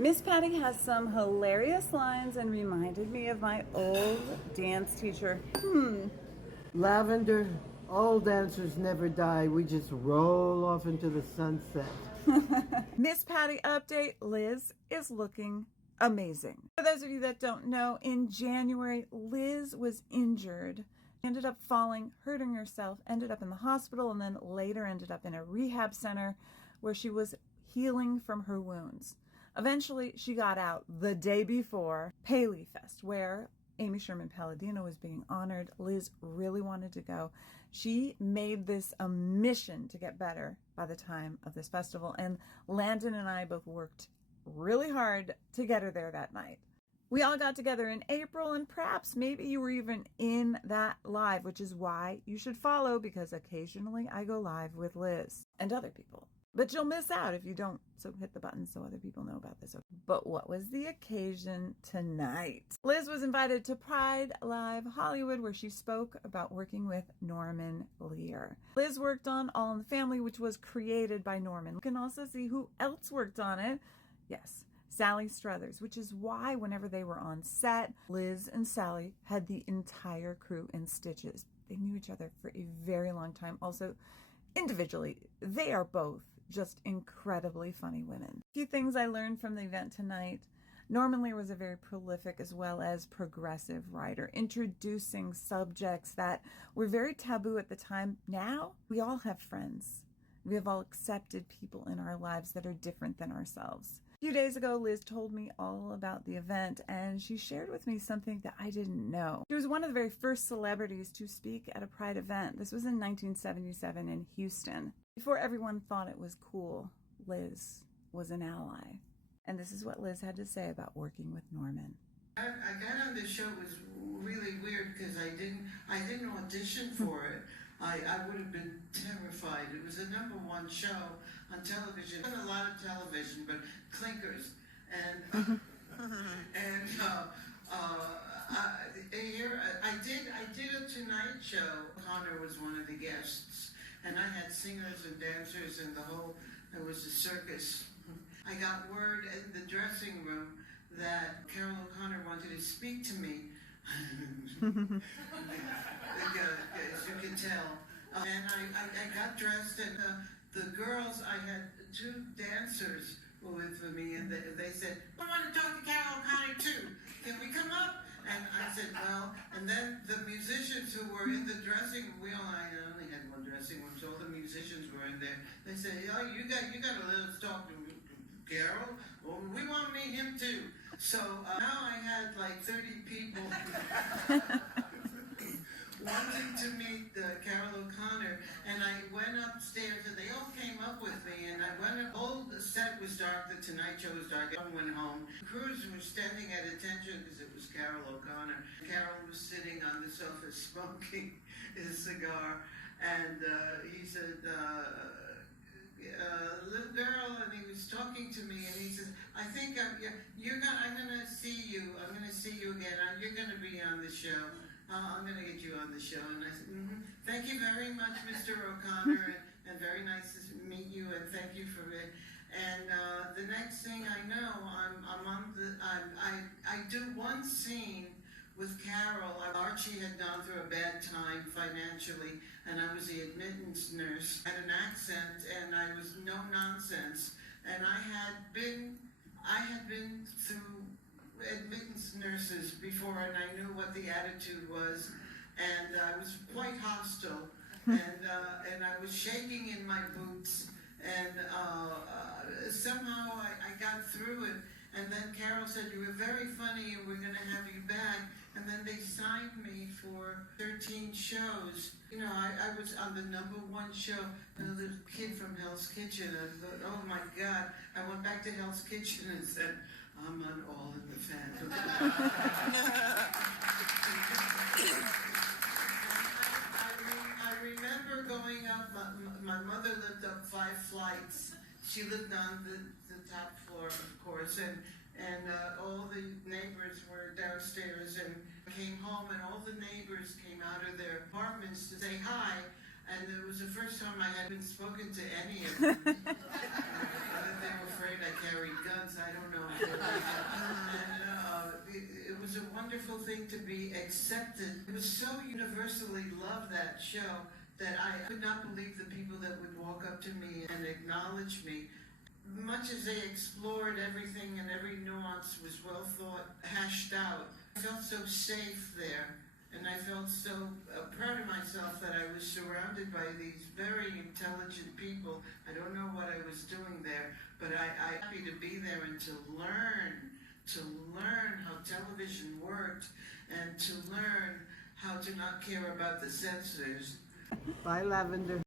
Miss Patty has some hilarious lines and reminded me of my old dance teacher. Lavender, all dancers never die. We just roll off into the sunset. Miss Patty update, Liz is looking amazing. For those of you that don't know, in January, Liz was injured, ended up falling, hurting herself, ended up in the hospital, and then later ended up in a rehab center where she was healing from her wounds. Eventually, she got out the day before Paley Fest, where Amy Sherman Palladino was being honored. Liz really wanted to go. She made this a mission to get better by the time of this festival, and Landon and I both worked really hard to get her there that night. We all got together in April, and perhaps maybe you were even in that live, which is why you should follow, because occasionally I go live with Liz and other people. But you'll miss out if you don't, so hit the button so other people know about this. But what was the occasion tonight? Liz was invited to Pride Live Hollywood, where she spoke about working with Norman Lear. Liz worked on All in the Family, which was created by Norman. You can also see who else worked on it. Yes, Sally Struthers, which is why whenever they were on set, Liz and Sally had the entire crew in stitches. They knew each other for a very long time. Also, individually, they are both just incredibly funny women. A few things I learned from the event tonight. Norman Lear was a very prolific as well as progressive writer, introducing subjects that were very taboo at the time. Now, we all have friends. We have all accepted people in our lives that are different than ourselves. A few days ago, Liz told me all about the event, and she shared with me something that I didn't know. She was one of the very first celebrities to speak at a Pride event. This was in 1977 in Houston. Before everyone thought it was cool, Liz was an ally. And this is what Liz had to say about working with Norman. I got on this show. It was really weird because I didn't audition for it. I would have been terrified. It was the #1 show on television. Not a lot of television, but clinkers. And I did a Tonight Show. Connor was one of the guests, and I had singers and dancers and it was a circus. I got word in the dressing room that Carol O'Connor wanted to speak to me. As you can tell. And I got dressed, and the girls, I had 2 dancers with me, and they said, I want to talk to Carol O'Connor too. Can we come up? And I said, well, and then the musicians who were in the dressing room, I only had 1 dressing room, so all the musicians were in there. They said, oh, you got to let us talk to Carol. Well, we want to meet him too. So now I had like 30 people wanting to meet Carol O'Connor, and I went upstairs, and they all came up with me, and I went up. All the set was dark, the Tonight Show was dark. I went home. The crews were standing at attention because it was Carol O'Connor. Carol was sitting on the sofa smoking his cigar, and he said, little girl, and he was talking to me, and he says, I think I'm gonna see you. I'm gonna see you again. You're gonna be on the show. I'm gonna get you on the show. And I said, thank you very much, Mr. O'Connor, and very nice to meet you, and thank you for it. And the next thing I know, I do one scene with Carol. Archie had gone through a bad time financially, and I was the admittance nurse. I had an accent, and I was no nonsense. And I had been through admittance nurses before, and I knew what the attitude was, and I was quite hostile, and I was shaking in my boots, and somehow I got through it. And then Carol said, you were very funny, and we're going to have you back. And then they signed me for 13 shows. You know, I was on the #1 show. And the kid from Hell's Kitchen, I thought, oh my God. I went back to Hell's Kitchen and said, I'm on All in the Family. I remember going up, my mother lived up 5 flights. She lived on the top floor, of course, and all the neighbors were downstairs, and came home, and all the neighbors came out of their apartments to say hi, and it was the first time I had been spoken to any of them. They were afraid I carried guns. I don't know if they like it. And it was a wonderful thing to be accepted. It was so universally loved, that show, that I could not believe the people that would walk up to me and acknowledge me. Much as they explored everything and every nuance was well thought, hashed out, I felt so safe there. And I felt so proud of myself that I was surrounded by these very intelligent people. I don't know what I was doing there, but I'm happy to be there and to learn how television worked and to learn how to not care about the censors. Bye, Lavender.